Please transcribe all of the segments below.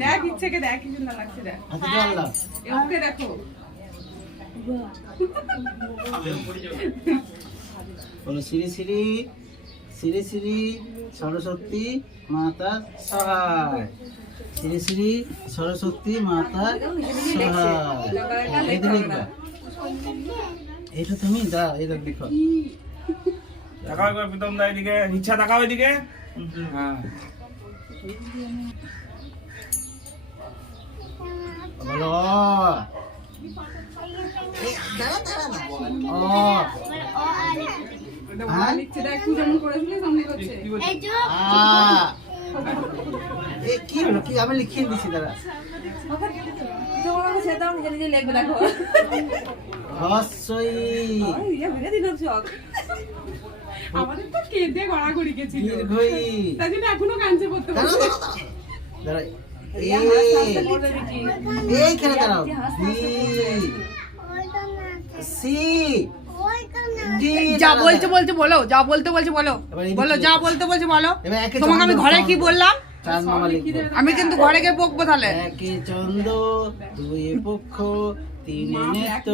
দেখ ইচ্ছেকে দেখ কি সুন্দর লাগছে দেখ ওকে দেখো বলো শ্রী শ্রী শ্রী শ্রী সরস্বতী মাতা সহায় শ্রী শ্রী সরস্বতী মাতা সহায় এই লিখবা এটা তুমি দাও এটা লিখো তাকাও একবার প্রীতম দা এদিকে ইচ্ছা তাকাও এদিকে হ্যাঁ বলো লিখছে দেখ তুই যেমন করেছিলি সামনে করছে কি হলো কি আমি লিখিয়ে দিছি দাঁড়া আমাদের তো কেঁদে গড়াগড়ি গেছিল দীর্ঘই তাই জন্য এখনো কাঁদছে পড়তে দাঁড়া এইখানে দাঁড়াও সি ডি যা বলছে বলো যা বলতে বলছে বলো বলো যা বলতে বলছে বলো তোমাকে আমি ঘরে কি বললাম চার মামা লিখবো আমি কিন্তু ঘরে গিয়ে বকবো তাহলে একে চন্দ্র দুই পক্ষ তিনে নেত্র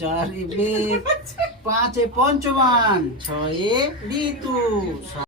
চারি বেদ পাঁচে পঞ্চমান ছয়ে ঋতু